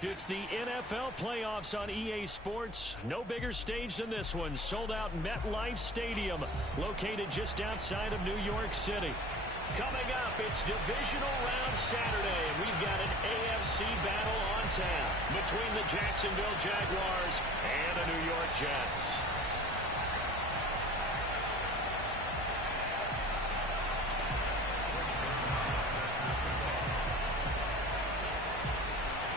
It's the NFL playoffs on EA Sports. No bigger stage than this one. Sold out MetLife Stadium, located just outside of New York City. Coming up, it's divisional round Saturday, and we've got an AFC battle on tap between the Jacksonville Jaguars and the New York Jets.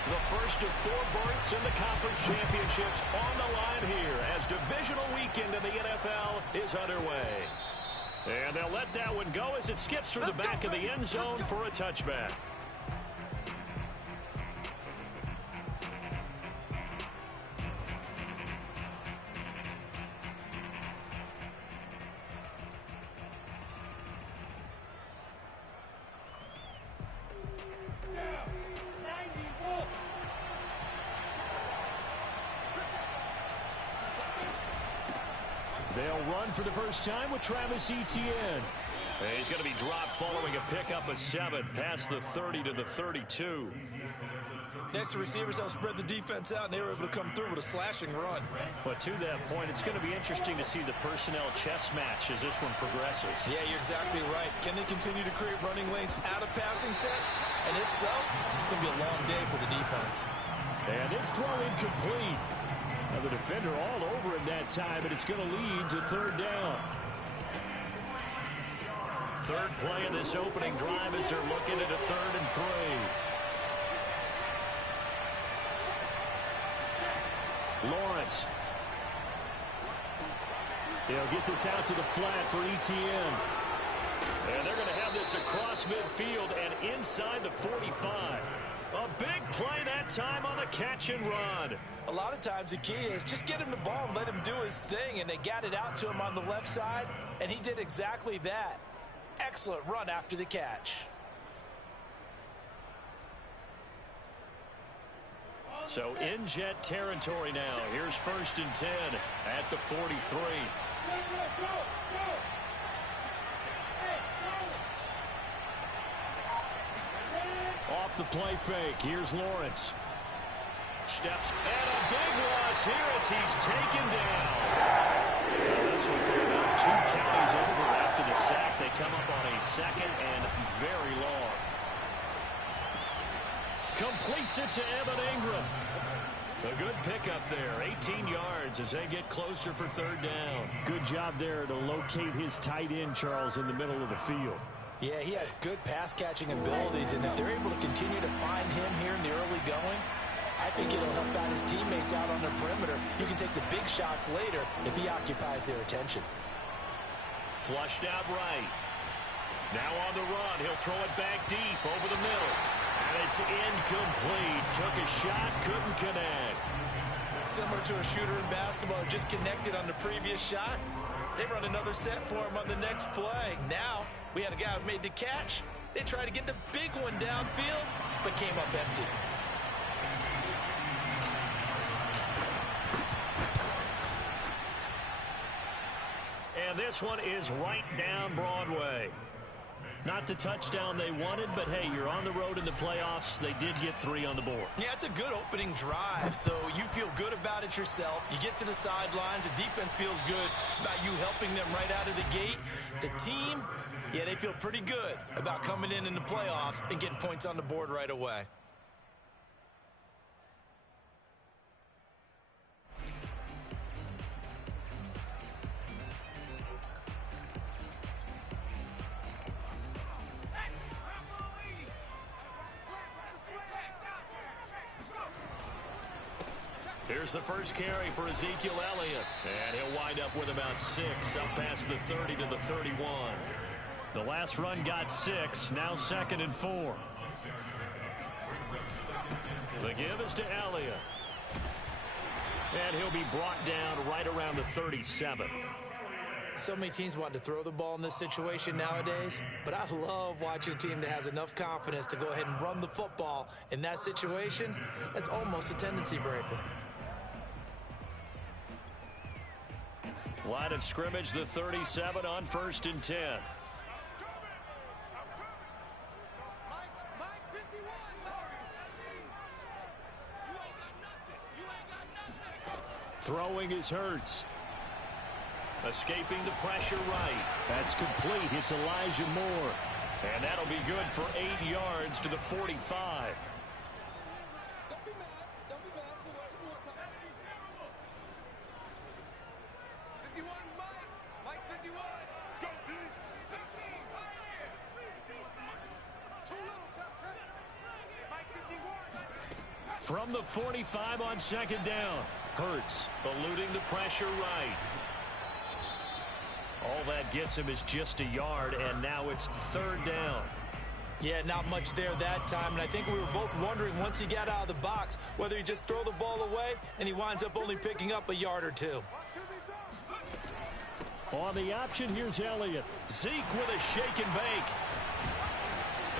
The first of 4 berths in the conference championships on the line here as divisional weekend in the NFL is underway. And they'll let that one go as it skips through the back of the end zone for a touchback. They'll run for the first time with Travis Etienne. And he's going to be dropped following a pickup of 7 past the 30 to the 32. Next, the receivers help spread the defense out, and they were able to come through with a slashing run. But to that point, it's going to be interesting to see the personnel chess match as this one progresses. Yeah, you're exactly right. Can they continue to create running lanes out of passing sets? And if so, it's going to be a long day for the defense. And this throw incomplete. Now the defender all over him that time, and it's going to lead to 3rd down. 3rd play of this opening drive as they're looking at a 3rd and 3. Lawrence. He'll get this out to the flat for Etienne. And they're going to have this across midfield and inside the 45. A big play that time on the catch and run. A lot of times the key is just get him the ball and let him do his thing, and they got it out to him on the left side, and he did exactly that. Excellent run after the catch. So in Jet territory now. Here's 1st and 10 at the 43. Off the play fake. Here's Lawrence. Steps and a big loss here as he's taken down. This one for about 2 counties over after the sack. They come up on a 2nd and very long. Completes it to Evan Ingram. A good pickup there. 18 yards as they get closer for 3rd down. Good job there to locate his tight end, Charles, in the middle of the field. Yeah, he has good pass-catching abilities, and if they're able to continue to find him here in the early going, I think it'll help out his teammates out on the perimeter. You can take the big shots later if he occupies their attention. Flushed out right. Now on the run. He'll throw it back deep over the middle. And it's incomplete. Took a shot, couldn't connect. Similar to a shooter in basketball, just connected on the previous shot. They run another set for him on the next play. Now, we had a guy who made the catch. They tried to get the big one downfield, but came up empty. And this one is right down Broadway. Not the touchdown they wanted, but hey, you're on the road in the playoffs. They did get 3 on the board. Yeah, it's a good opening drive, so you feel good about it yourself. You get to the sidelines. The defense feels good about you helping them right out of the gate. The team, yeah, they feel pretty good about coming in the playoffs and getting points on the board right away. Here's the first carry for Ezekiel Elliott. And he'll wind up with about 6 up past the 30 to the 31. The last run got 6. Now 2nd and 4. The give is to Elliott. And he'll be brought down right around the 37. So many teams want to throw the ball in this situation nowadays, but I love watching a team that has enough confidence to go ahead and run the football. In that situation, that's almost a tendency breaker. Line of scrimmage, the 37 on 1st and 10. Throwing is Hurts. Escaping the pressure right. That's complete. It's Elijah Moore. And that'll be good for 8 yards to the 45. From the 45 on second down. Hurts eluding the pressure right. All that gets him is just a yard, and now it's third down. Yeah, not much there that time, and I think we were both wondering once he got out of the box whether he just throw the ball away, and he winds up only picking up a yard or two. On the option, here's Elliott. Zeke with a shake and bake.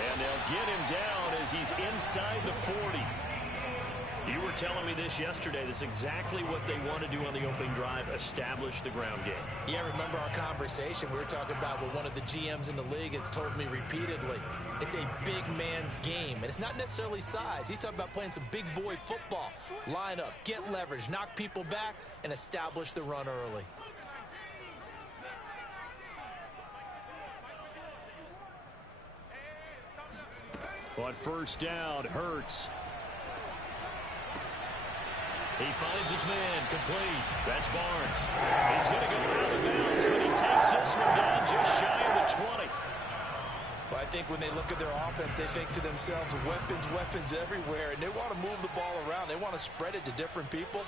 And they'll get him down as he's inside the 40. You were telling me this yesterday. This is exactly what they want to do on the opening drive, establish the ground game. Yeah, remember our conversation. We were talking about what one of the GMs in the league has told me repeatedly. It's a big man's game, and it's not necessarily size. He's talking about playing some big boy football. Line up, get leverage, knock people back, and establish the run early. On first down, Hurts. He finds his man, complete. That's Barnes. He's going to go out of bounds, but he takes this one down just shy of the 20. Well, I think when they look at their offense, they think to themselves, weapons, weapons everywhere, and they want to move the ball around. They want to spread it to different people,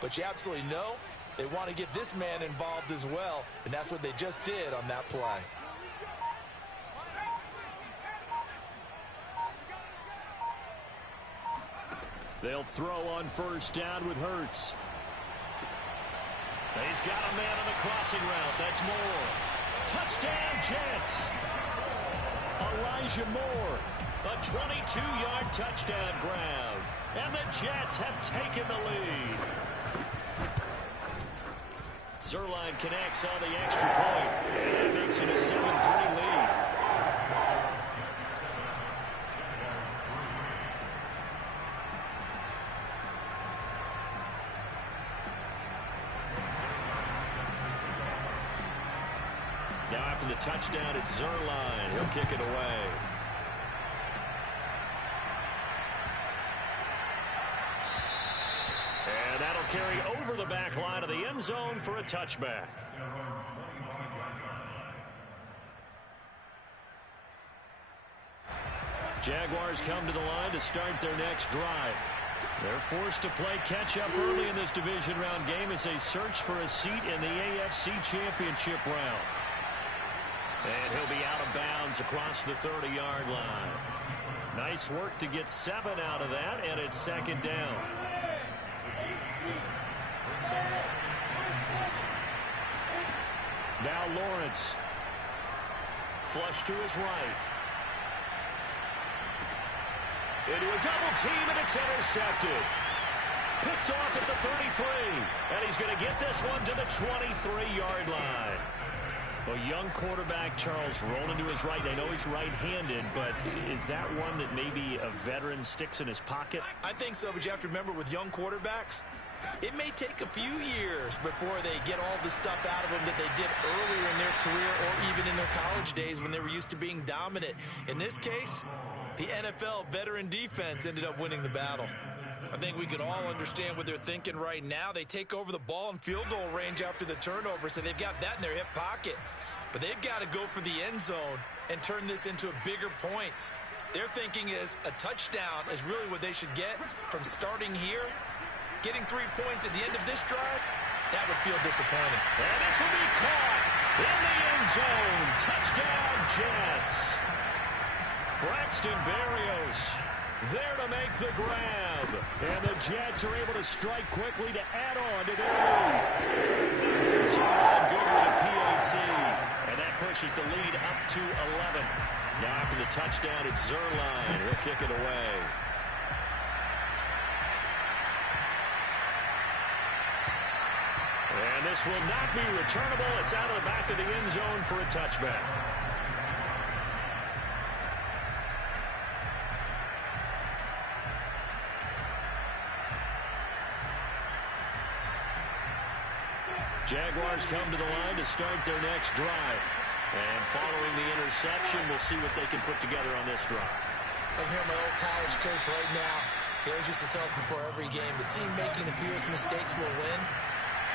but you absolutely know they want to get this man involved as well, and that's what they just did on that play. They'll throw on first down with Hurts. He's got a man on the crossing route. That's Moore. Touchdown, Jets. Elijah Moore. A 22-yard touchdown grab. And the Jets have taken the lead. Zerline connects on the extra point. And it makes it a 7-3 lead. Now after the touchdown, it's Zerline. He'll kick it away. And that'll carry over the back line of the end zone for a touchback. Jaguars come to the line to start their next drive. They're forced to play catch-up early in this division round game as they search for a seat in the AFC Championship round. And he'll be out of bounds across the 30-yard line. Nice work to get 7 out of that, and it's second down. Now Lawrence. Flush to his right. Into a double team, and it's intercepted. Picked off at the 33. And he's going to get this one to the 23-yard line. Well, young quarterback Charles rolling to his right. I know he's right-handed, but is that one that maybe a veteran sticks in his pocket? I think so, but you have to remember with young quarterbacks, it may take a few years before they get all the stuff out of them that they did earlier in their career or even in their college days when they were used to being dominant. In this case, the NFL veteran defense ended up winning the battle. I think we can all understand what they're thinking right now. They take over the ball in field goal range after the turnover, so they've got that in their hip pocket. But they've got to go for the end zone and turn this into bigger points. Their thinking is a touchdown is really what they should get from starting here. Getting 3 points at the end of this drive, that would feel disappointing. And this will be caught in the end zone. Touchdown, Jets. Braxton Berrios there to make the grab. And the Jets are able to strike quickly to add on to their lead. Zerline good with a PAT. And that pushes the lead up to 11. Now after the touchdown, it's Zerline. He'll kick it away. And this will not be returnable. It's out of the back of the end zone for a touchback. Jaguars come to the line to start their next drive. And following the interception, we'll see what they can put together on this drive. I'm hearing my old college coach right now. He always used to tell us before every game, the team making the fewest mistakes will win.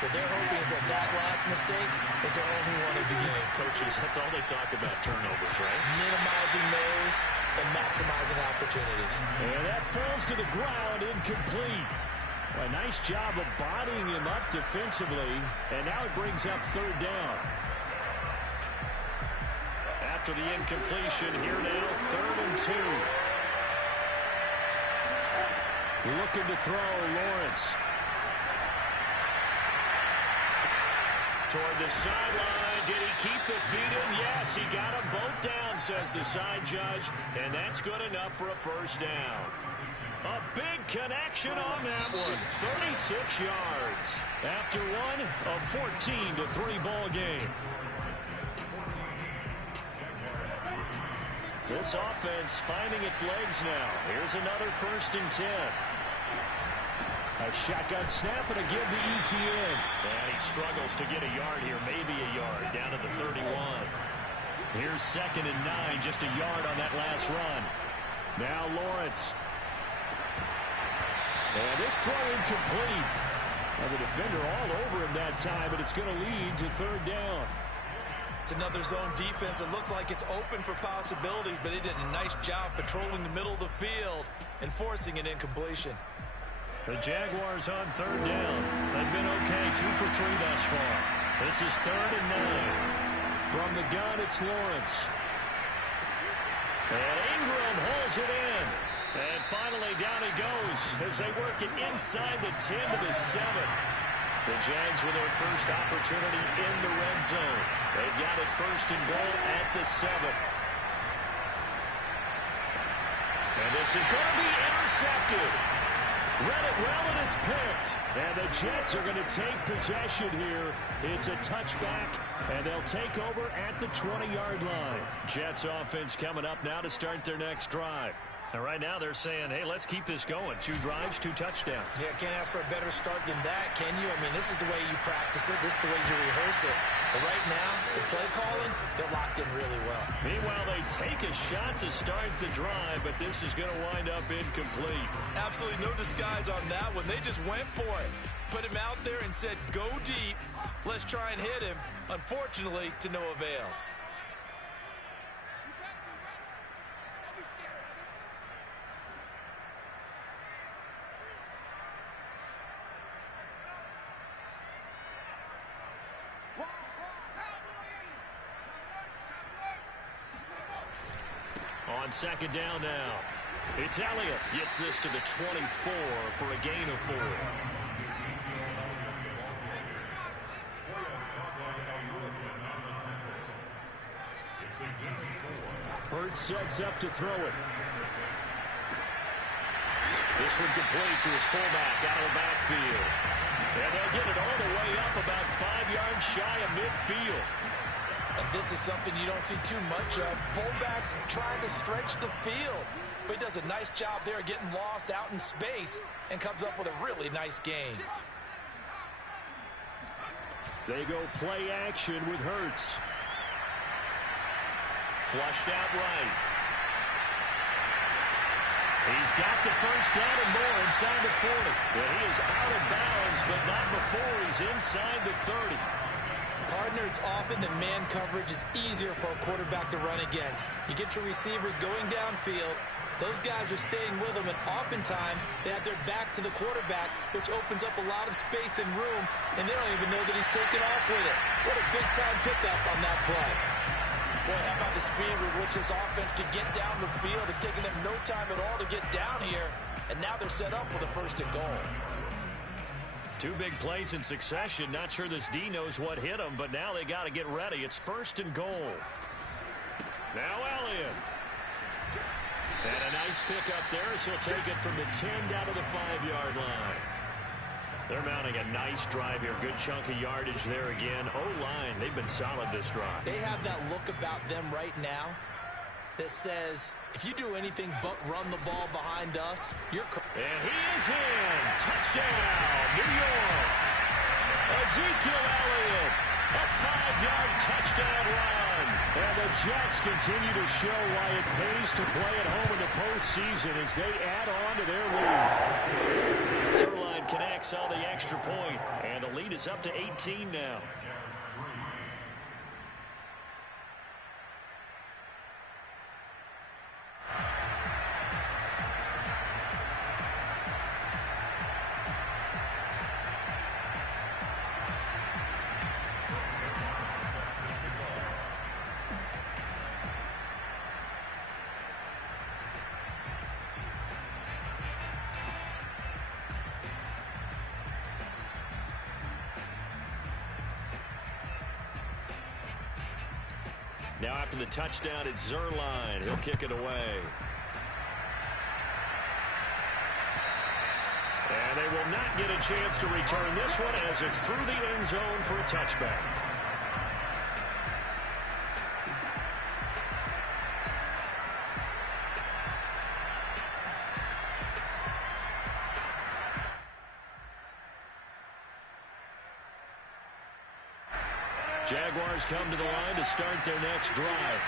What they're hoping is that that last mistake is their only one of the game. Coaches, that's all they talk about, turnovers, right? Minimizing those and maximizing opportunities. And that falls to the ground, incomplete. Well, a nice job of bodying him up defensively, and now it brings up third down. After the incompletion, here now, 3rd and 2. Looking to throw, Lawrence. Toward the sideline. Did he keep the feet in? Yes, he got them both down, says the side judge. And that's good enough for a first down. A big connection on that one. 36 yards. After one, a 14-3 ball game. This offense finding its legs now. Here's another 1st and 10. A shotgun snap and a give to ETN. And he struggles to get a yard here, maybe a yard, down to the 31. Here's 2nd and 9, just a yard on that last run. Now Lawrence. And this throw incomplete. Well, the defender all over him that time, but it's going to lead to 3rd down. It's another zone defense. It looks like it's open for possibilities, but they did a nice job patrolling the middle of the field and forcing an incompletion. The Jaguars on 3rd down. They've been okay, 2 for 3 thus far. This is 3rd and 9. From the gun, it's Lawrence. And Ingram holds it in. And finally, down he goes as they work it inside the 10 to the 7. The Jags with their first opportunity in the red zone. They've got it 1st and goal at the 7. And this is going to be intercepted. Read it well, and it's picked. And the Jets are going to take possession here. It's a touchback, and they'll take over at the 20-yard line. Jets offense coming up now to start their next drive. And right now they're saying, hey, let's keep this going. 2 drives, 2 touchdowns. Yeah, can't ask for a better start than that, can you? I mean, this is the way you practice it. This is the way you rehearse it. But right now, the play calling, they're locked in really well. Meanwhile, they take a shot to start the drive, but this is going to wind up incomplete. Absolutely no disguise on that one. They just went for it. Put him out there and said, go deep. Let's try and hit him. Unfortunately, to no avail. On 2nd down now. It's Elliott. Gets this to the 24 for a gain of 4. Hurts sets up to throw it. This one complete to his fullback out of the backfield. And they'll get it all the way up about 5 yards shy of midfield. And this is something you don't see too much of. Fullbacks trying to stretch the field. But he does a nice job there getting lost out in space and comes up with a really nice gain. They go play action with Hurts. Flushed out right. He's got the first down and more inside the 40. And he is out of bounds, but not before he's inside the 30. Partner, it's often that man coverage is easier for a quarterback to run against. You get your receivers going downfield. Those guys are staying with them, and oftentimes they have their back to the quarterback, which opens up a lot of space and room, and they don't even know that he's taken off with it. What a big-time pickup on that play. Boy, how about the speed with which this offense can get down the field? It's taken them no time at all to get down here, and now they're set up with a 1st and goal. 2 big plays in succession. Not sure this D knows what hit him, but now they got to get ready. It's 1st and goal. Now Elliott. And a nice pickup there as he'll take it from the 10 down to the 5-yard line. They're mounting a nice drive here. Good chunk of yardage there again. O-line, they've been solid this drive. They have that look about them right now that says, if you do anything but run the ball behind us, you're... And he is in. Touchdown, New York. Ezekiel Elliott, a 5-yard touchdown run. And the Jets continue to show why it pays to play at home in the postseason as they add on to their lead. Zerline connects on the extra point, and the lead is up to 18 now. Now after the touchdown, it's Zerline. He'll kick it away. And they will not get a chance to return this one as it's through the end zone for a touchback. Jaguars come to the line to start their next drive.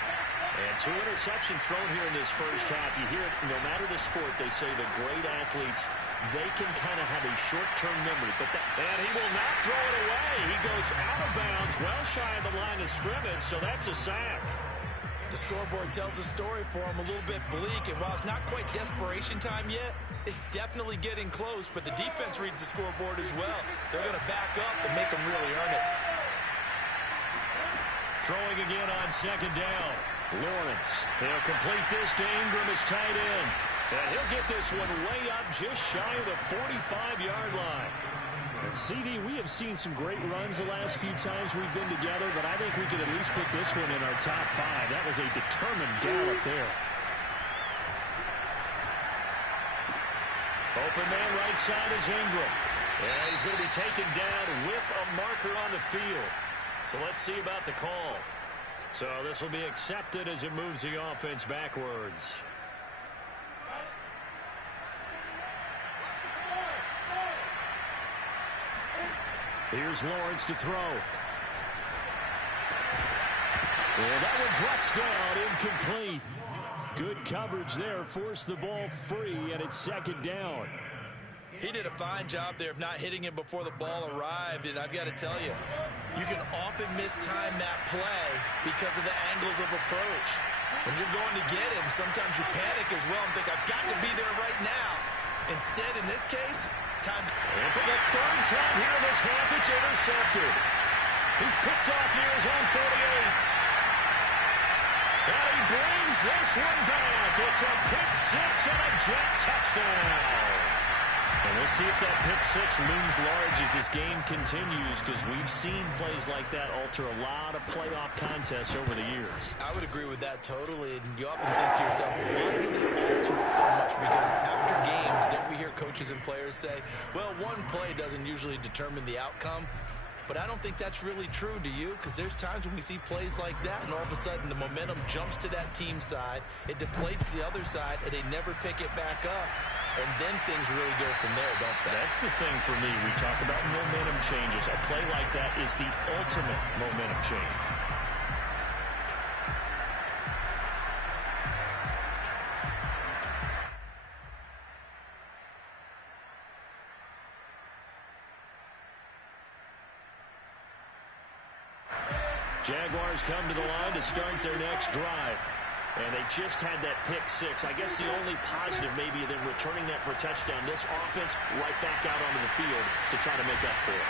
And 2 interceptions thrown here in this first half. You hear it, no matter the sport, they say the great athletes, they can kind of have a short-term memory. And he will not throw it away. He goes out of bounds, well shy of the line of scrimmage, so that's a sack. The scoreboard tells a story for him, a little bit bleak, and while it's not quite desperation time yet, it's definitely getting close, but the defense reads the scoreboard as well. They're going to back up and make them really earn it. Throwing again on second down. Lawrence. He'll complete this to Ingram as tight end. And he'll get this one way up just shy of the 45-yard line. And CD, we have seen some great runs the last few times we've been together, but I think we could at least put this one in our top 5. That was a determined gallop there. Open man right side is Ingram. And he's going to be taken down with a marker on the field. So let's see about the call. So this will be accepted as it moves the offense backwards. Here's Lawrence to throw. And that one drops down, incomplete. Good coverage there, forced the ball free, and it's second down. He did a fine job there of not hitting him before the ball arrived, and I've got to tell you, you can often mistime that play because of the angles of approach. When you're going to get him, sometimes you panic as well and think, I've got to be there right now. Instead, in this case, time. And for the third time here in this half, it's intercepted. He's picked off near his own 48. And he brings this one back. It's a pick 6 and a Jet touchdown. And we'll see if that pick 6 looms large as this game continues, because we've seen plays like that alter a lot of playoff contests over the years. I would agree with that totally. And you often think to yourself, why do they alter it so much? Because after games, don't we hear coaches and players say, well, one play doesn't usually determine the outcome. But I don't think that's really true, do you? Because there's times when we see plays like that, and all of a sudden the momentum jumps to that team side. It deflates the other side, and they never pick it back up. And then things really go from there, don't they? That's the thing for me. We talk about momentum changes. A play like that is the ultimate momentum change. Jaguars come to the line to start their next drive. And they just had that pick 6. I guess the only positive maybe than returning that for a touchdown. This offense right back out onto the field to try to make up for it.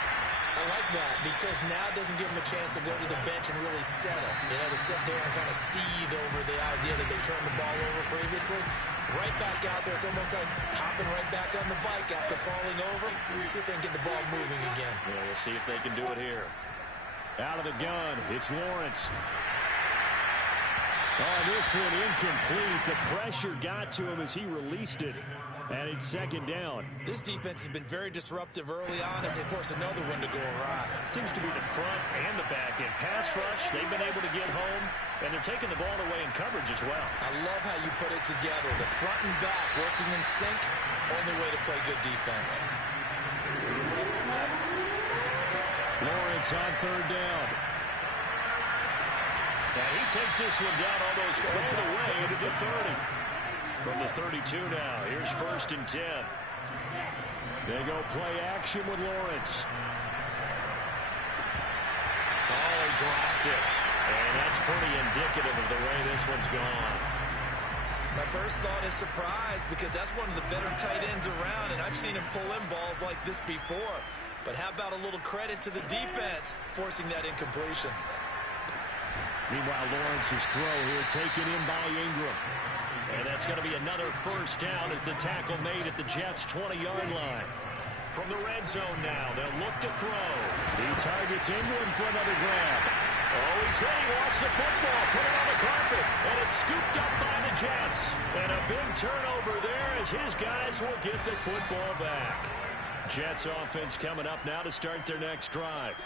I like that because now it doesn't give them a chance to go to the bench and really settle. You know, to sit there and kind of seethe over the idea that they turned the ball over previously. Right back out there. It's almost like hopping right back on the bike after falling over. See if they can get the ball moving again. Yeah, we'll see if they can do it here. Out of the gun, it's Lawrence. Oh, this one incomplete. The pressure got to him as he released it. And it's second down. This defense has been very disruptive early on as they force another one to go awry. Seems to be the front and the back end. Pass rush, they've been able to get home. And they're taking the ball away in coverage as well. I love how you put it together. The front and back working in sync. Only way to play good defense. Lawrence on third down. And he takes this one down almost all the way to the 30. From the 32 now, here's 1st and 10. They go play action with Lawrence. Oh, he dropped it. And that's pretty indicative of the way this one's gone. My first thought is surprise because that's one of the better tight ends around, and I've seen him pull in balls like this before. But how about a little credit to the defense forcing that incompletion? Meanwhile, Lawrence's throw here taken in by Ingram. And that's going to be another 1st down as the tackle made at the Jets' 20-yard line. From the red zone now, they'll look to throw. He targets Ingram for another grab. Oh, he's hit. He lost the football. Put it on the carpet. And it's scooped up by the Jets. And a big turnover there as his guys will get the football back. Jets offense coming up now to start their next drive.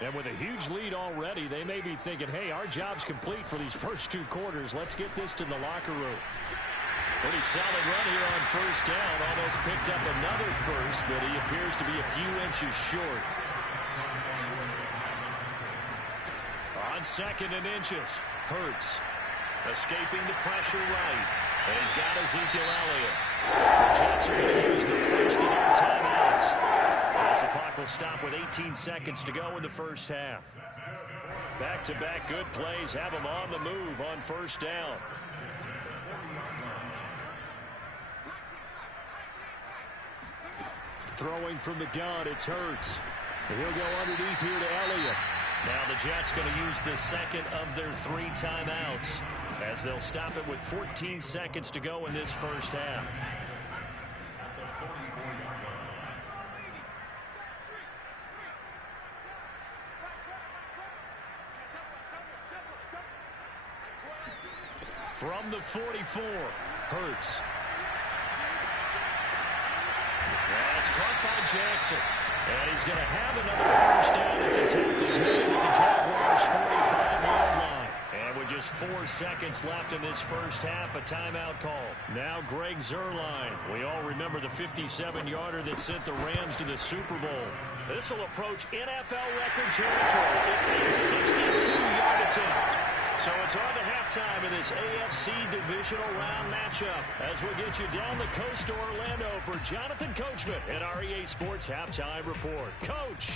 And with a huge lead already, they may be thinking, hey, our job's complete for these first 2 quarters. Let's get this to the locker room. Pretty solid run here on 1st down. Almost picked up another first, but he appears to be a few inches short. On 2nd and inches, Hurts escaping the pressure right. And he's got Ezekiel Elliott. The Jets are going to use the first of their timeouts, as the clock will stop with 18 seconds to go in the first half. Back-to-back good plays have them on the move on 1st down. Throwing from the gun, it's Hurts. And he'll go underneath here to Elliott. Now the Jets going to use the 2nd of their 3 timeouts, as they'll stop it with 14 seconds to go in this first half. From the 44, Hurts. That's caught by Jackson. And he's going to have another 1st down as the tackle's made at the Jaguars' 45-yard line. And with just 4 seconds left in this first half, a timeout call. Now Greg Zuerlein. We all remember the 57-yarder that sent the Rams to the Super Bowl. This will approach NFL record territory. It's a 62-yard attempt. So it's on to halftime in this AFC divisional round matchup as we get you down the coast to Orlando for Jonathan Coachman and our EA Sports Halftime Report. Coach.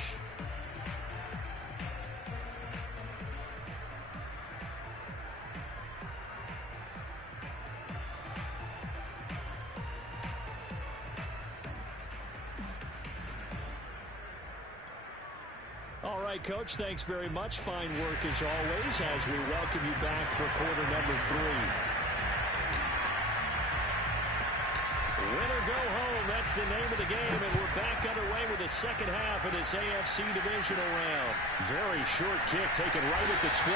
All right, Coach, thanks very much. Fine work as always as we welcome you back for quarter number 3. Win or go home, that's the name of the game, and we're back underway with the second half of this AFC divisional round. Very short kick taken right at the 20.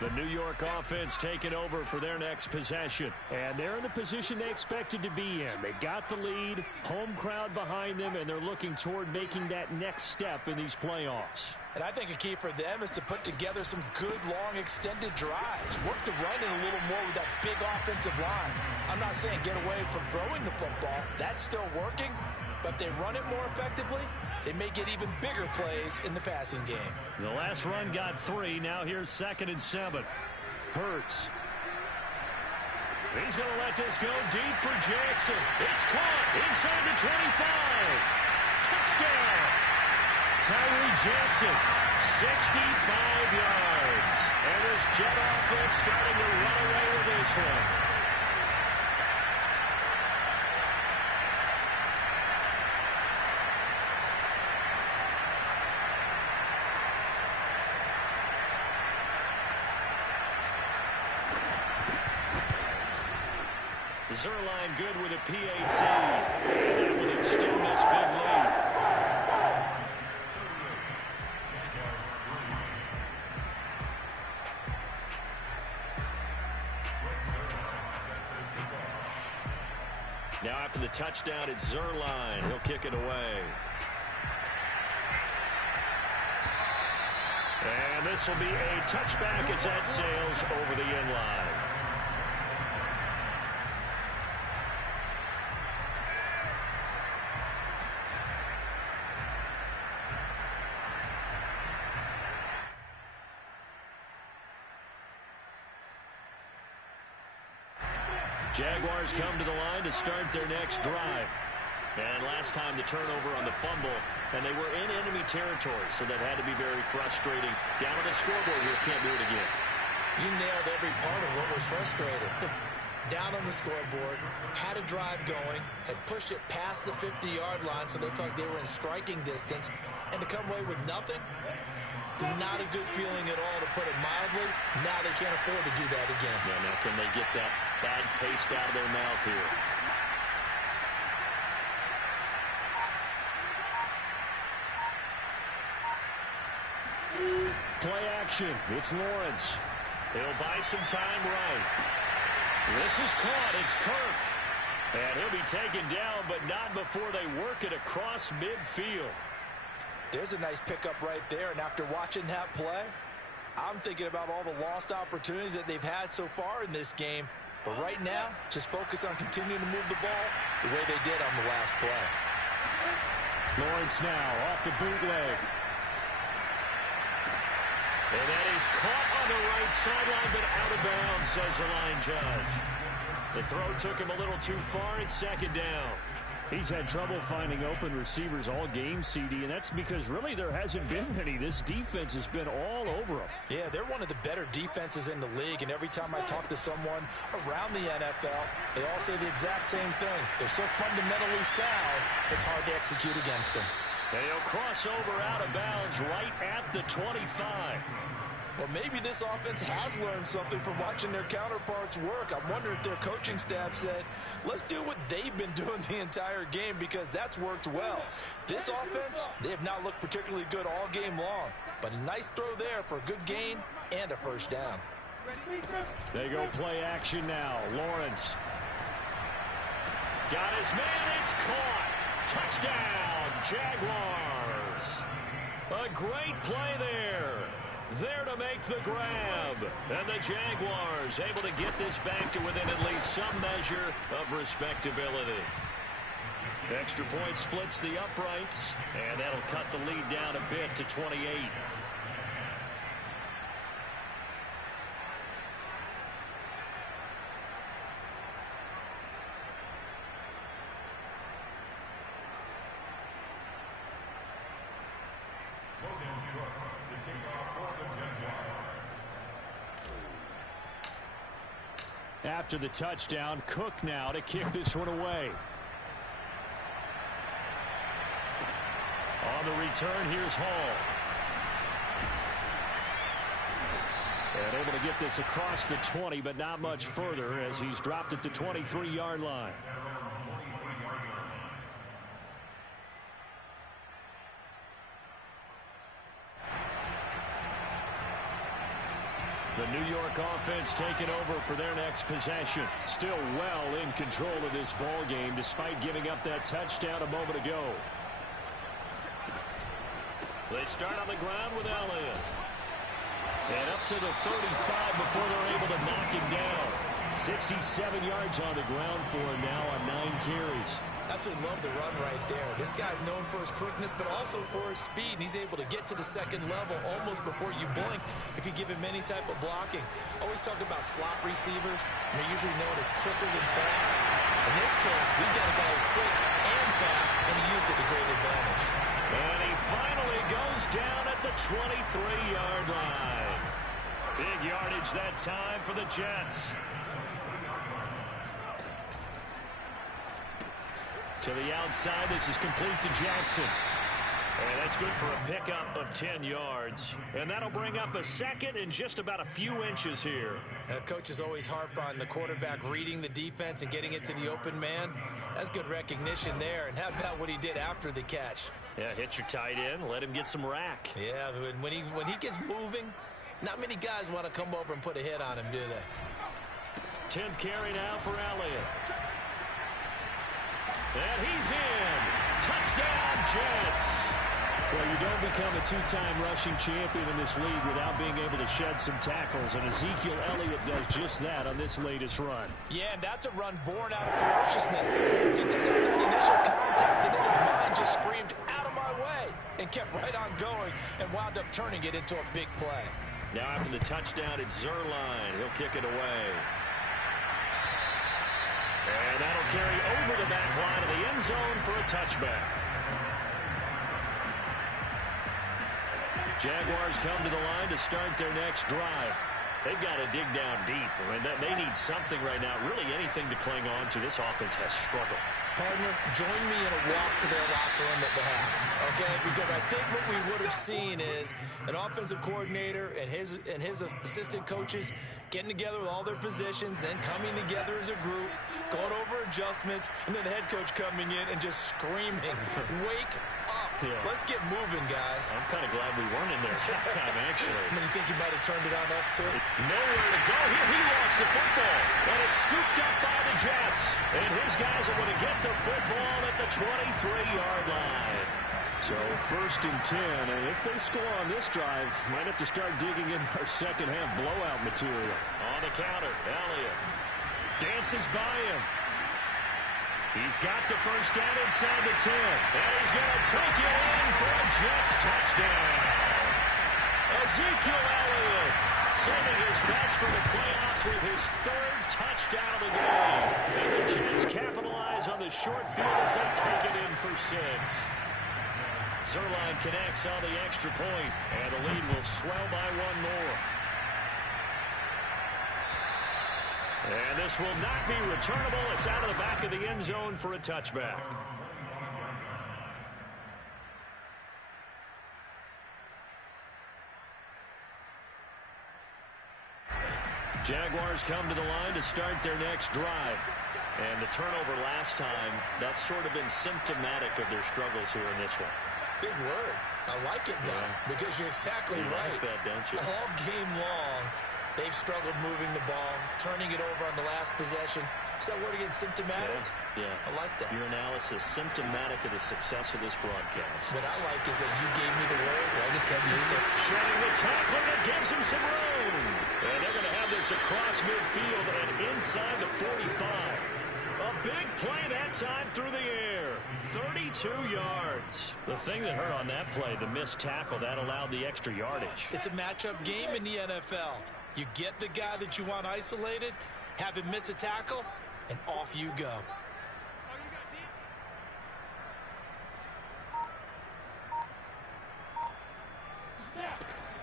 The New York offense taking over for their next possession. And they're in the position they expected to be in. They've got the lead, home crowd behind them, and they're looking toward making that next step in these playoffs. And I think a key for them is to put together some good, long, extended drives. Work the run in a little more with that big offensive line. I'm not saying get away from throwing the football. That's still working. But if they run it more effectively, they may get even bigger plays in the passing game. The last run got 3. Now here's 2nd and 7. Hurts. He's going to let this go deep for Jackson. It's caught inside the 25. Touchdown. Tyree Jackson, 65 yards. And this Jet offense starting to run away with this one. Zuerlein good with a PAT. And that will extend this big lead. Now after the touchdown, it's Zuerlein. He'll kick it away. And this will be a touchback as that sails over the end line. Jaguars come to the line to start their next drive. And last time the turnover on the fumble, and they were in enemy territory, so that had to be very frustrating. Down on the scoreboard here, can't do it again. You nailed every part of what was frustrating. Down on the scoreboard, had a drive going, had pushed it past the 50-yard line, so they thought they were in striking distance, and to come away with nothing, not a good feeling at all, to put it mildly. Now they can't afford to do that again. Yeah, now can they get that bad taste out of their mouth here? Play action. It's Lawrence. He'll buy some time right. This is caught. It's Kirk. And he'll be taken down, but not before they work it across midfield. There's a nice pickup right there, and after watching that play, I'm thinking about all the lost opportunities that they've had so far in this game. But right now, just focus on continuing to move the ball the way they did on the last play. Lawrence now off the bootleg. And that is caught on the right sideline, but out of bounds, says the line judge. The throw took him a little too far. It's second down. He's had trouble finding open receivers all game, CD, and that's because really there hasn't been many. This defense has been all over them. Yeah, they're one of the better defenses in the league, and every time I talk to someone around the NFL, they all say the exact same thing. They're so fundamentally sound, it's hard to execute against them. They'll cross over out of bounds right at the 25. Well, maybe this offense has learned something from watching their counterparts work. I'm wondering if their coaching staff said, let's do what they've been doing the entire game, because that's worked well. This offense, they have not looked particularly good all game long, but a nice throw there for a good gain and a first down. They go play action now. Lawrence. Got his man. It's caught. Touchdown, Jaguars. A great play there. There to make the grab. And the Jaguars able to get this back to within at least some measure of respectability. Extra point splits the uprights, and that'll cut the lead down a bit to 28. After the touchdown, Cook now to kick this one away. On the return, here's Hall. And able to get this across the 20, but not much further as he's dropped at the 23-yard line. The New York offense taking over for their next possession. Still well in control of this ball game despite giving up that touchdown a moment ago. They start on the ground with Elliott. And up to the 35 before they're able to knock him down. 67 yards on the ground for him now on 9 carries. Absolutely love the run right there. This guy's known for his quickness, but also for his speed. And he's able to get to the second level almost before you blink if you give him any type of blocking. Always talk about slot receivers. They're usually known as quicker than fast. In this case, we got a guy who's quick and fast, and he used it to great advantage. And he finally goes down at the 23-yard line. Big yardage that time for the Jets. To the outside, this is complete to Jackson. And that's good for a pickup of 10 yards. And that'll bring up a second and just about a few inches here. Coaches always harp on the quarterback reading the defense and getting it to the open man. That's good recognition there. And how about what he did after the catch? Yeah, hit your tight end, let him get some rack. Yeah, when he gets moving, not many guys want to come over and put a hit on him, do they? 10th carry now for Elliott. And he's in. Touchdown, Jets. Well, you don't become a two-time rushing champion in this league without being able to shed some tackles, and Ezekiel Elliott does just that on this latest run. Yeah, and that's a run born out of ferociousness. He took on that initial contact, and in his mind just screamed, "Out of my way," and kept right on going and wound up turning it into a big play. Now after the touchdown, it's Zerline. He'll kick it away. And that'll carry over the back line of the end zone for a touchback. Jaguars come to the line to start their next drive. They've got to dig down deep. I mean, they need something right now, really anything to cling on to. This offense has struggled. Partner, join me in a walk to their locker room at the half, okay? Because I think what we would have seen is an offensive coordinator and his assistant coaches getting together with all their positions, then coming together as a group, going over adjustments, and then the head coach coming in and just screaming, "Wake up. Yeah. Let's get moving, guys." I'm kind of glad we weren't in there at halftime, actually. I mean, you think he might have turned it on us, too? Nowhere to go. Here he lost the football. And it's scooped up by the Jets. And his guys are going to get the football at the 23-yard line. So 1st and 10, and if they score on this drive, might have to start digging in our second-half blowout material. On the counter, Elliott dances by him. He's got the first down inside the 10. And he's going to take it in for a Jets touchdown. Ezekiel Elliott sending his best for the playoffs with his 3rd touchdown of the game. And the Jets capitalize on the short field as they take it in for 6. Zerline connects on the extra point, and the lead will swell by 1 more. And this will not be returnable. It's out of the back of the end zone for a touchback. Jaguars come to the line to start their next drive. And the turnover last time, that's sort of been symptomatic of their struggles here in this one. Big word. I like it, though, because you're exactly right. Like that, don't you? All game long, they've struggled moving the ball, turning it over on the last possession. Is that word again, symptomatic? Yeah. I like that. Your analysis, symptomatic of the success of this broadcast. What I like is that you gave me the word, and I just kept using it. Shedding the tackler that gives him some room. And they're going to have this across midfield and inside the 45. A big play that time through the air. 32 yards. The thing that hurt on that play, the missed tackle, that allowed the extra yardage. It's a matchup game in the NFL. You get the guy that you want isolated, have him miss a tackle, and off you go.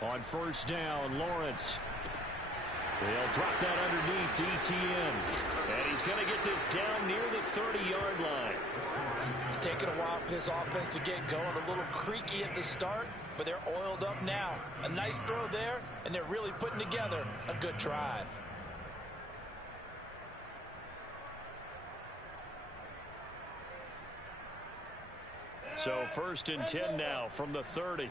On 1st down, Lawrence. They'll drop that underneath to ETN. And he's going to get this down near the 30-yard line. It's taken a while for this offense to get going. A little creaky at the start, but they're oiled up now. A nice throw there, and they're really putting together a good drive. So 1st and 10 now from the 30.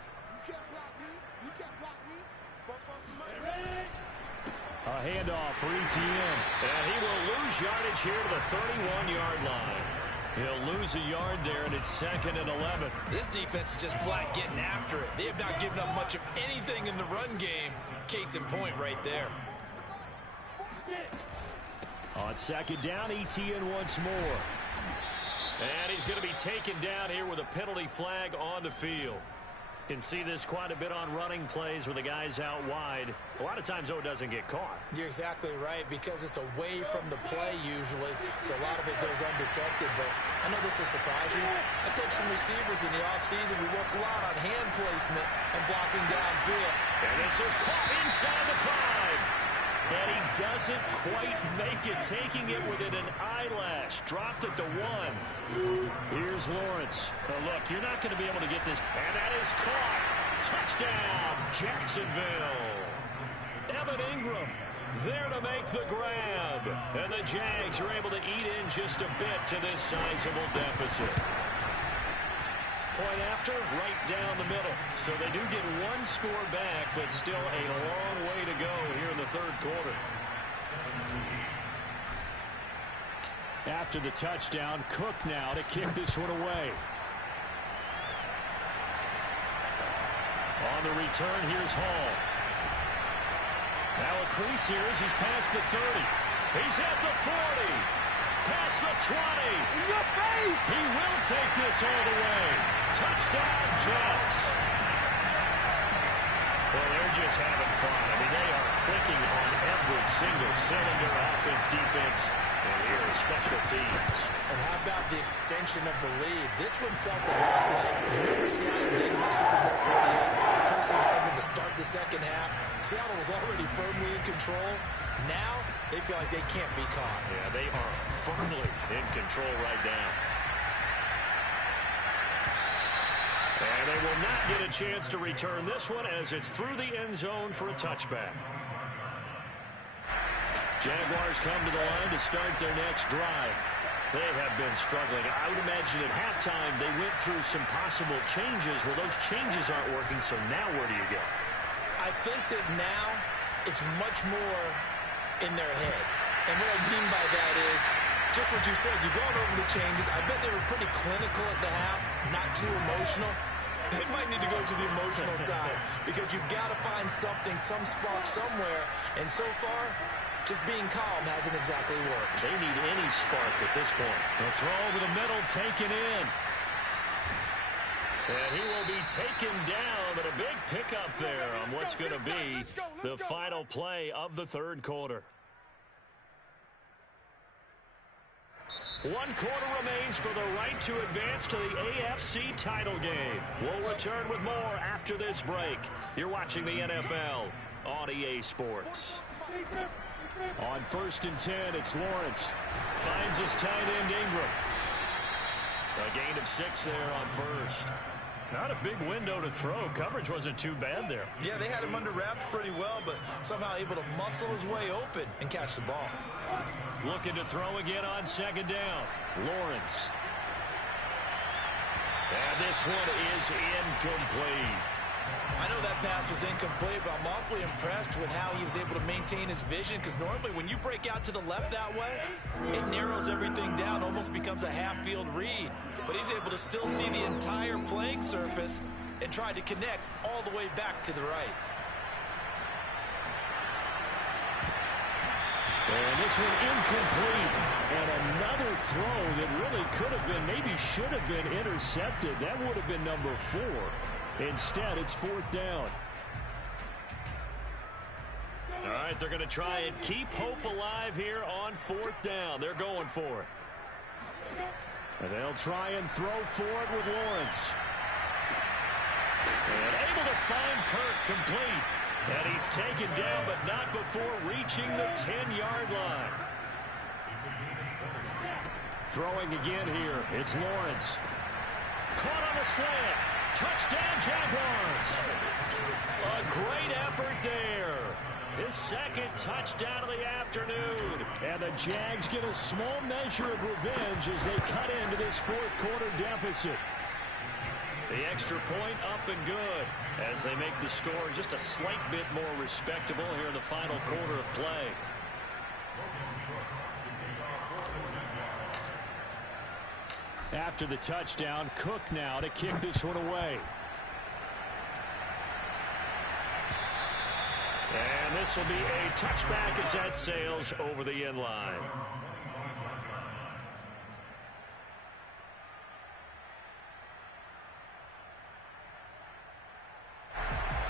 A handoff for ETN. And he will lose yardage here to the 31-yard line. He'll lose a yard there, and it's 2nd and 11. This defense is just flat getting after it. They have not given up much of anything in the run game. Case in point right there. On 2nd down, ETN once more. And he's going to be taken down here with a penalty flag on the field. Can see this quite a bit on running plays where the guy's out wide. A lot of times, though, it doesn't get caught. You're exactly right, because it's away from the play usually, so a lot of it goes undetected. But I know this will surprise you. I coached some receivers in the offseason. We work a lot on hand placement and blocking downfield. And this is caught inside the 5. And he doesn't quite make it, taking it within an eyelash. Dropped at the 1. Here's Lawrence. Now look, you're not going to be able to get this. And that is caught. Touchdown, Jacksonville. Evan Ingram there to make the grab. And the Jags are able to eat in just a bit to this sizable deficit. Point after, right down the middle. So they do get 1 score back, but still a long way to go here in the 3rd quarter. After the touchdown, Cook now to kick this one away. On the return, here's Hall. Now a crease here as he's past the 30. He's at the 40. Past the 20. In your face! He will take this all the way. Touchdown, Jets. Well, they're just having fun. I mean, they are clicking on every single cylinder, offense, defense, and here are special teams. And how about the extension of the lead? This one felt a lot like, remember Seattle did for Super Bowl 48, Percy Harvin to start the second half. Seattle was already firmly in control. Now, they feel like they can't be caught. Yeah, they are firmly in control right now. And they will not get a chance to return this one as it's through the end zone for a touchback. Jaguars come to the line to start their next drive. They have been struggling. I would imagine at halftime they went through some possible changes. Well, those changes aren't working, so now where do you go? I think that now it's much more in their head. And what I mean by that is just what you said. You've gone over the changes. I bet they were pretty clinical at the half, not too emotional. They might need to go to the emotional side because you've got to find something, some spark somewhere. And so far, just being calm hasn't exactly worked. They need any spark at this point. The throw over the middle, taken in. And he will be taken down, but a big pickup there on what's going to be the final play of the third quarter. 1 quarter remains for the right to advance to the AFC title game. We'll return with more after this break. You're watching the NFL on EA Sports. On 1st and 10, it's Lawrence. Finds his tight end Ingram. A gain of 6 there on first. Not a big window to throw. Coverage wasn't too bad there. Yeah, they had him under wraps pretty well, but somehow able to muscle his way open and catch the ball. Looking to throw again on 2nd down. Lawrence. And this one is incomplete. I know that pass was incomplete, but I'm awfully impressed with how he was able to maintain his vision, because normally when you break out to the left that way, it narrows everything down, almost becomes a half-field read. But he's able to still see the entire playing surface and try to connect all the way back to the right. And this one incomplete. And another throw that really could have been, maybe should have been intercepted. That would have been number 4. Instead, it's 4th down. All right, they're going to try and keep hope alive here on 4th down. They're going for it. And they'll try and throw for it with Lawrence. And able to find Kirk complete. And he's taken down, but not before reaching the 10-yard line. Throwing again here. It's Lawrence. Caught on a slant. Touchdown, Jaguars. A great effort there. His 2nd touchdown of the afternoon. And the Jags get a small measure of revenge as they cut into this 4th quarter deficit. The extra point up and good as they make the score just a slight bit more respectable here in the final quarter of play. After the touchdown, Cook now to kick this one away. And this will be a touchback as that sails over the end line.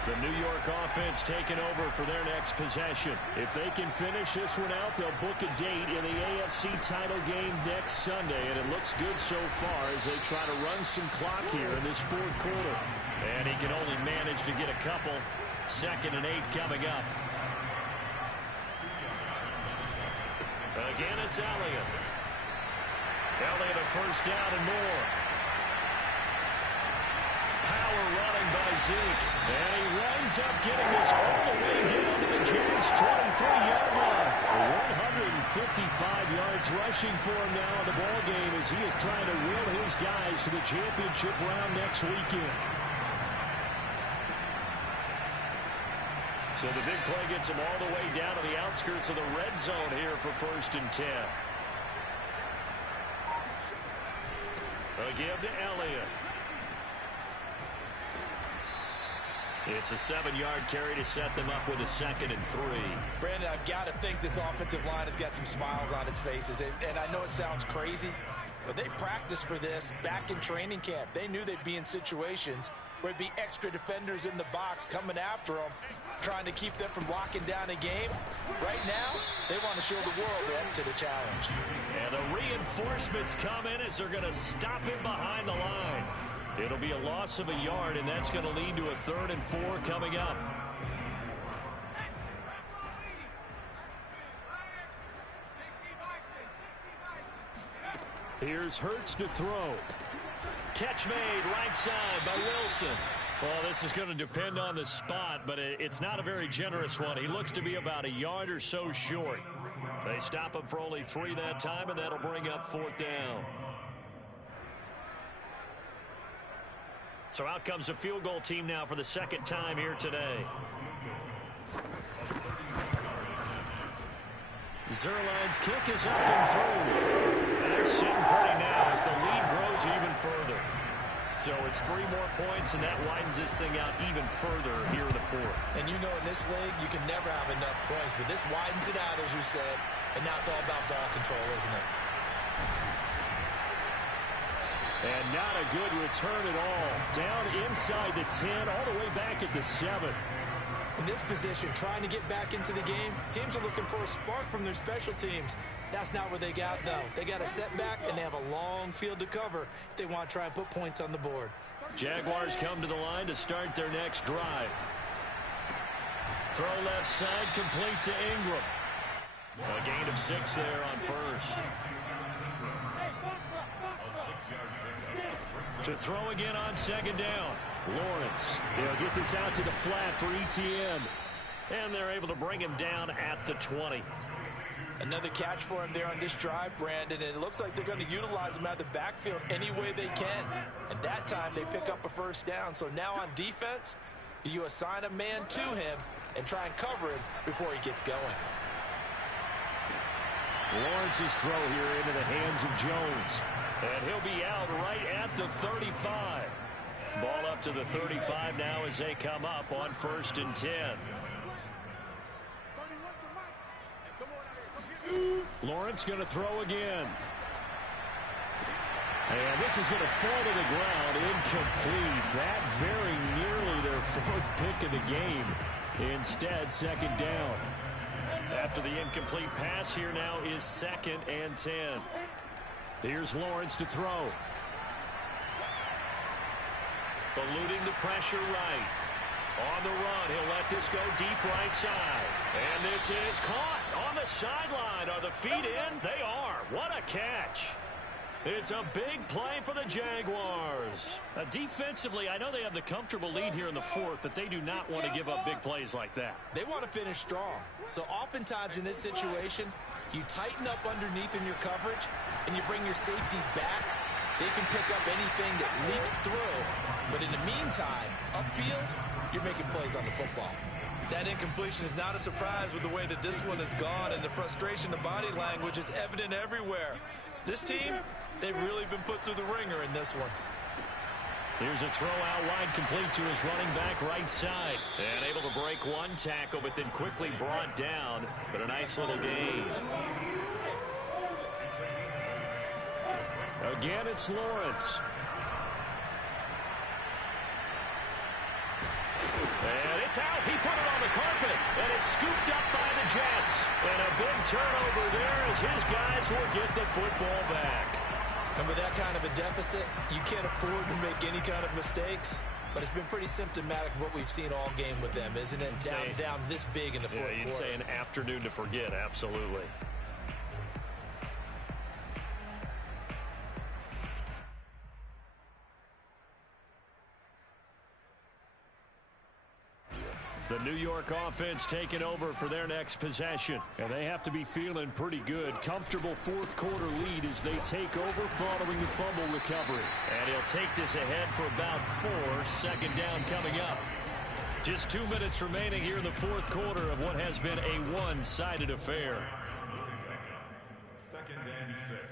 The New York offense taking over for their next possession. If they can finish this one out, they'll book a date in the AFC title game next Sunday. And it looks good so far as they try to run some clock here in this 4th quarter. And he can only manage to get a couple. 2nd and 8 coming up. Again, it's Elliott. Elliott a 1st down and more. Power running by Zeke. And he winds up getting this all the way down to the Jags' 23-yard line. 155 yards rushing for him now in the ball game as he is trying to will his guys to the championship round next weekend. So the big play gets him all the way down to the outskirts of the red zone here for 1st and 10. A give to Elliott. It's a 7-yard carry to set them up with a 2nd and 3. Brandon, I've got to think this offensive line has got some smiles on its faces. And I know it sounds crazy, but they practiced for this back in training camp. They knew they'd be in situations where there'd be extra defenders in the box coming after them, trying to keep them from locking down a game. Right now, they want to show the world they're up to the challenge. And the reinforcements come in as they're going to stop him behind the line. It'll be a loss of a yard, and that's going to lead to a 3rd and 4 coming up. Here's Hurts to throw. Catch made right side by Wilson. Well, this is going to depend on the spot, but it's not a very generous one. He looks to be about a yard or so short. They stop him for only 3 that time, and that'll bring up 4th down. So out comes a field goal team now for the 2nd time here today. Zuerlein's kick is up and through. And they're sitting pretty now as the lead grows even further. So it's 3 more points, and that widens this thing out even further here in the 4th. And you know in this league, you can never have enough points, but this widens it out, as you said, and now it's all about ball control, isn't it? And not a good return at all. Down inside the 10, all the way back at the 7. In this position, trying to get back into the game, teams are looking for a spark from their special teams. That's not what they got, though. They got a setback, and they have a long field to cover if they want to try and put points on the board. Jaguars come to the line to start their next drive. Throw left side, complete to Ingram. A gain of 6 there on first. To throw again on 2nd down. Lawrence, they'll get this out to the flat for ETN. And they're able to bring him down at the 20. Another catch for him there on this drive, Brandon, and it looks like they're going to utilize him out of the backfield any way they can. And that time they pick up a 1st down. So now on defense, do you assign a man to him and try and cover him before he gets going? Lawrence's throw here into the hands of Jones. And he'll be out right at the 35. Ball up to the 35 now as they come up on 1st and 10. Lawrence going to throw again. And this is going to fall to the ground, incomplete. That very nearly their 4th pick of the game. Instead, 2nd down. After the incomplete pass, here now is 2nd and 10. Here's Lawrence to throw. Eluding the pressure right. On the run, he'll let this go deep right side. And this is caught on the sideline. Are the feet in? They are. What a catch. It's a big play for the Jaguars. Defensively, I know they have the comfortable lead here in the 4th, but they do not want to give up big plays like that. They want to finish strong. So oftentimes in this situation, you tighten up underneath in your coverage, and you bring your safeties back. They can pick up anything that leaks through. But in the meantime, upfield, you're making plays on the football. That incompletion is not a surprise with the way that this one has gone, and the frustration, the body language is evident everywhere. This team, they've really been put through the ringer in this one. Here's a throw out wide, complete to his running back right side. And able to break one tackle, but then quickly brought down. But a nice little gain. Again, it's Lawrence. And it's out. He put it on the carpet. And it's scooped up by the Jets. And a big turnover there as his guys will get the football back. And with that kind of a deficit, you can't afford to make any kind of mistakes. But it's been pretty symptomatic of what we've seen all game with them, isn't it? Down this big in the 4th quarter. You'd say an afternoon to forget, absolutely. The New York offense taking over for their next possession. And they have to be feeling pretty good. Comfortable 4th quarter lead as they take over following the fumble recovery. And he'll take this ahead for about 4. 2nd down coming up. Just 2 minutes remaining here in the 4th quarter of what has been a one-sided affair. 2nd and 6.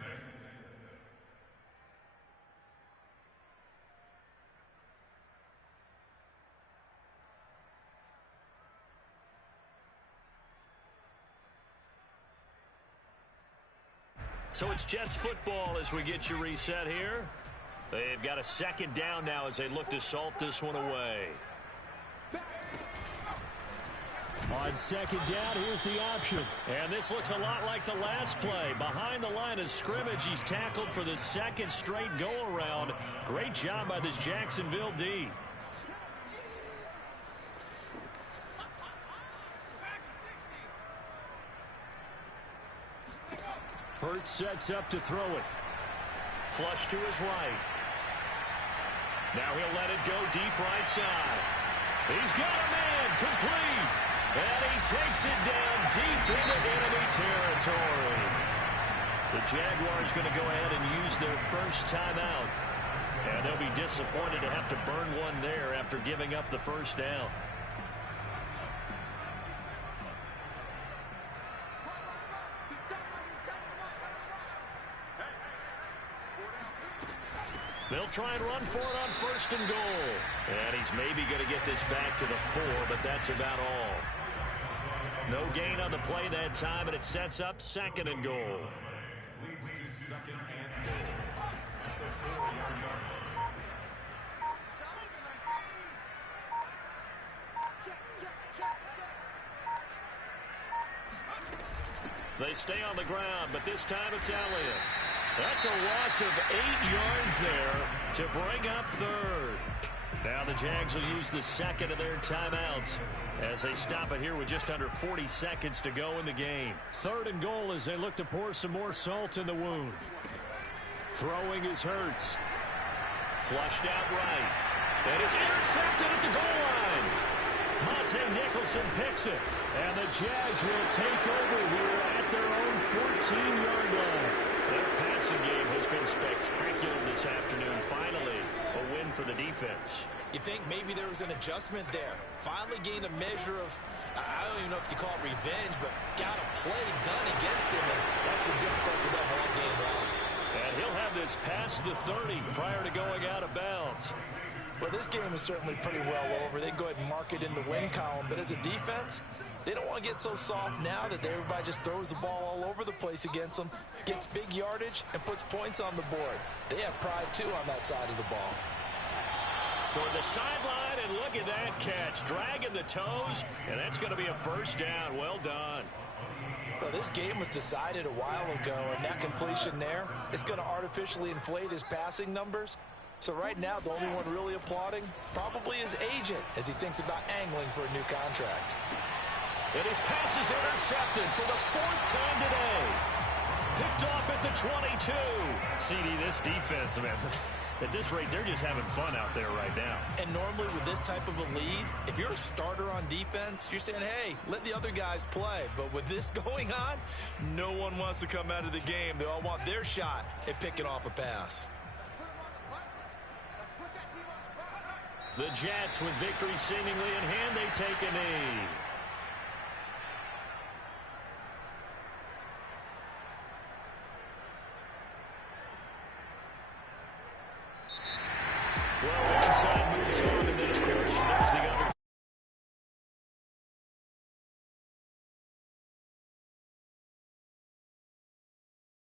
So it's Jets football as we get you reset here. They've got a second down now as they look to salt this one away. On second down, here's the option. And this looks a lot like the last play. Behind the line of scrimmage, he's tackled for the second straight go-around. Great job by this Jacksonville D. Hurts sets up to throw it. Flush to his right. Now he'll let it go deep right side. He's got a man, complete. And he takes it down deep into enemy territory. The Jaguars going to go ahead and use their first timeout. And they'll be disappointed to have to burn one there after giving up the first down. They'll try and run for it on first and goal. And he's maybe going to get this back to the 4, but that's about all. No gain on the play that time, and it sets up second and goal. They stay on the ground, but this time it's Elliott. That's a loss of 8 yards there to bring up third. Now the Jags will use the second of their timeouts as they stop it here with just under 40 seconds to go in the game. Third and goal as they look to pour some more salt in the wound. Throwing is Hurts. Flushed out right. And it's intercepted at the goal line. Monte Nicholson picks it. And the Jags will take over here at their own 14-yard line. Their passing game has been spectacular this afternoon. Finally, a win for the defense. You think maybe there was an adjustment there. Finally gained a measure of, I don't even know if you call it revenge, but got a play done against him, and that's been difficult for them all game long. And he'll have this past the 30 prior to going out of bounds. Well, this game is certainly pretty well over. They can go ahead and mark it in the win column. But as a defense, they don't want to get so soft now that everybody just throws the ball all over the place against them, gets big yardage, and puts points on the board. They have pride, too, on that side of the ball. Toward the sideline, and look at that catch. Dragging the toes, and that's going to be a first down. Well done. Well, this game was decided a while ago, and that completion there is going to artificially inflate his passing numbers. So right now, the only one really applauding probably his agent as he thinks about angling for a new contract. And his pass is intercepted for the 4th time today. Picked off at the 22. CD, this defense, man, at this rate, they're just having fun out there right now. And normally with this type of a lead, if you're a starter on defense, you're saying, hey, let the other guys play. But with this going on, no one wants to come out of the game. They all want their shot at picking off a pass. The Jets, with victory seemingly in hand, they take a knee. Well, one side moves on, and then, of course, there's the other